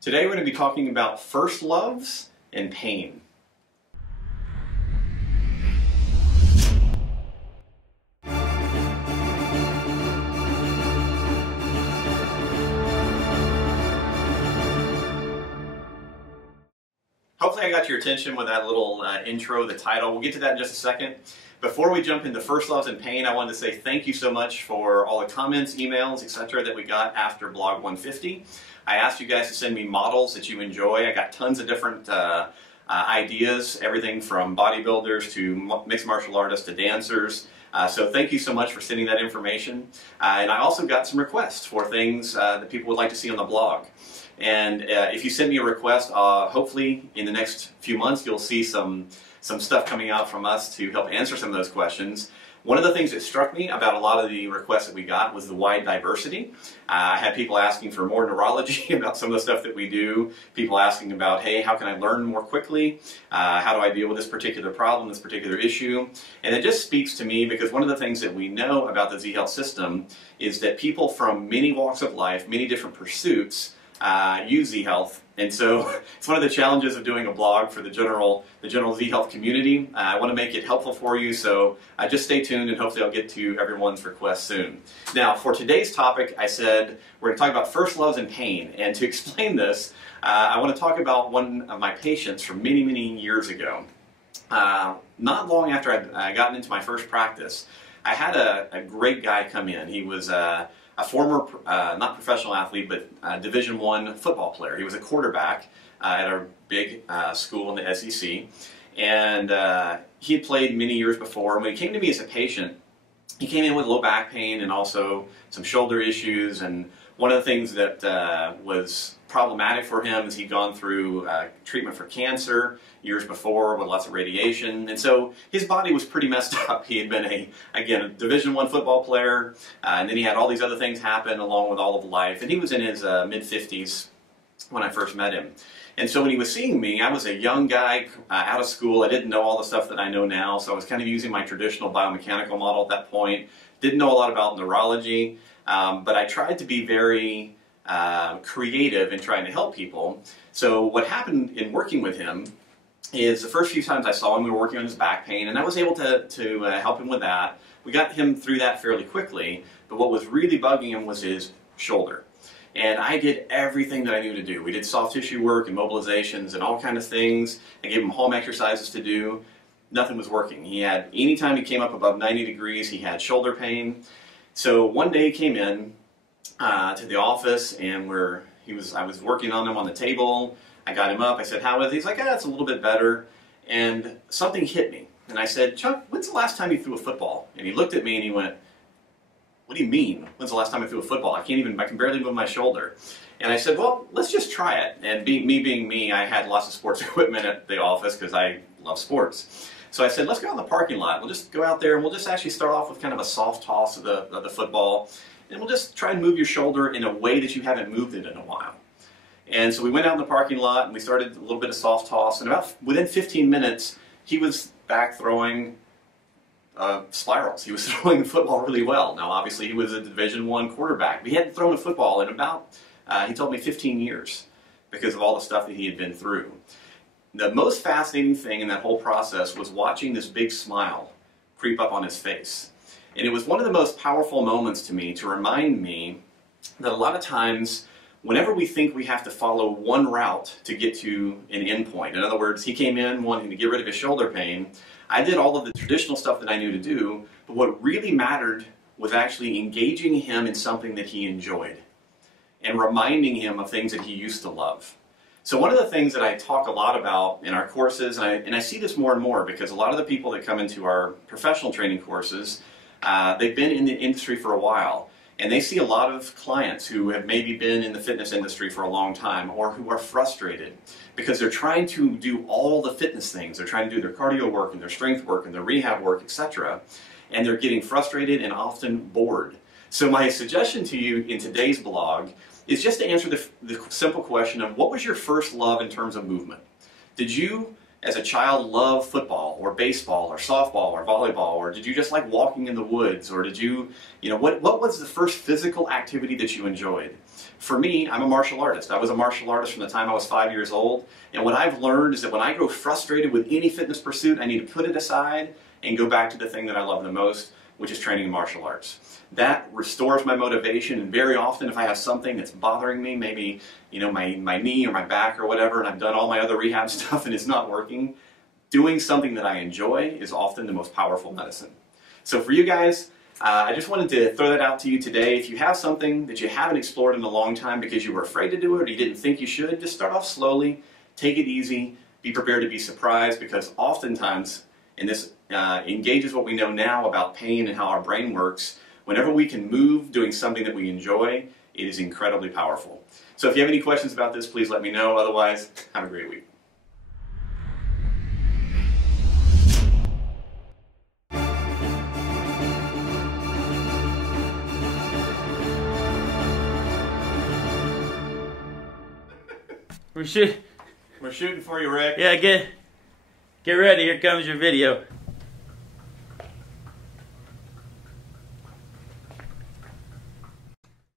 Today we're going to be talking about first loves and pain. Hopefully I got your attention with that little intro, the title. We'll get to that in just a second. Before we jump into first loves and pain, I wanted to say thank you so much for all the comments, emails, etc. that we got after Blog 150. I asked you guys to send me models that you enjoy. I got tons of different ideas, everything from bodybuilders to mixed martial artists to dancers. So thank you so much for sending that information. And I also got some requests for things that people would like to see on the blog. And if you send me a request, hopefully in the next few months you'll see some stuff coming out from us to help answer some of those questions. One of the things that struck me about a lot of the requests that we got was the wide diversity. I had people asking for more neurology about some of the stuff that we do, people asking about, hey, how can I learn more quickly? How do I deal with this particular problem, this particular issue? And it just speaks to me because one of the things that we know about the Z-Health system is that people from many walks of life, many different pursuits, use Z-Health. And so it's one of the challenges of doing a blog for the general Z-Health community. I want to make it helpful for you, so just stay tuned and hopefully I'll get to everyone's request soon. Now, for today's topic, I said we're going to talk about first loves and pain. And to explain this, I want to talk about one of my patients from many, many years ago. Not long after I'd gotten into my first practice, I had a great guy come in. He was a former, not professional athlete, but Division I football player. He was a quarterback at our big school in the SEC, and he had played many years before. And when he came to me as a patient, he came in with low back pain and also some shoulder issues. And one of the things that was problematic for him is he'd gone through treatment for cancer years before with lots of radiation, and so his body was pretty messed up. He had been a Division I football player, and then he had all these other things happen along with all of life, and he was in his mid-50s when I first met him. And so when he was seeing me, I was a young guy out of school. I didn't know all the stuff that I know now, so I was kind of using my traditional biomechanical model at that point. Didn't know a lot about neurology, but I tried to be very creative in trying to help people. So what happened in working with him is the first few times I saw him, we were working on his back pain, and I was able to help him with that. We got him through that fairly quickly, but what was really bugging him was his shoulder. And I did everything that I knew to do. We did soft tissue work and mobilizations and all kinds of things. I gave him home exercises to do. Nothing was working. He had, anytime he came up above 90 degrees, he had shoulder pain. So one day he came in to the office, and I was working on him on the table. I got him up, I said, how is he? He's like, it's a little bit better. And something hit me. And I said, Chuck, when's the last time you threw a football? And he looked at me and he went, what do you mean? When's the last time I threw a football? I can barely move my shoulder. And I said, well, let's just try it. And me being me, I had lots of sports equipment at the office because I love sports. So I said, let's go out in the parking lot. We'll just go out there and we'll just actually start off with kind of a soft toss of the football. And we'll just try and move your shoulder in a way that you haven't moved it in a while. And so we went out in the parking lot and we started a little bit of soft toss, and within 15 minutes he was back throwing spirals. He was throwing the football really well. Now obviously he was a Division I quarterback. He hadn't thrown a football in about, he told me, 15 years because of all the stuff that he had been through. The most fascinating thing in that whole process was watching this big smile creep up on his face. And it was one of the most powerful moments to me to remind me that a lot of times whenever we think we have to follow one route to get to an end point, in other words, he came in wanting to get rid of his shoulder pain, I did all of the traditional stuff that I knew to do, but what really mattered was actually engaging him in something that he enjoyed and reminding him of things that he used to love. So one of the things that I talk a lot about in our courses, and I see this more and more because a lot of the people that come into our professional training courses, they've been in the industry for a while. And they see a lot of clients who have maybe been in the fitness industry for a long time or who are frustrated because they're trying to do all the fitness things. They're trying to do their cardio work and their strength work and their rehab work, etc. And they're getting frustrated and often bored. So my suggestion to you in today's blog is just to answer the simple question of what was your first love in terms of movement? Did you as a child love football or baseball or softball or volleyball, or did you just like walking in the woods, or did you, what was the first physical activity that you enjoyed? For me, I'm a martial artist. I was a martial artist from the time I was 5 years old, and what I've learned is that when I grow frustrated with any fitness pursuit, I need to put it aside and go back to the thing that I love the most, which is training in martial arts. That restores my motivation, and very often if I have something that's bothering me, maybe my knee or my back or whatever, and I've done all my other rehab stuff and it's not working, doing something that I enjoy is often the most powerful medicine. So for you guys, I just wanted to throw that out to you today. If you have something that you haven't explored in a long time because you were afraid to do it or you didn't think you should, just start off slowly, take it easy, be prepared to be surprised, because oftentimes, and this engages what we know now about pain and how our brain works, whenever we can move doing something that we enjoy, it is incredibly powerful. So if you have any questions about this, please let me know. Otherwise, have a great week. We're shooting. We're shooting for you, Rick. Yeah, get ready. Here comes your video.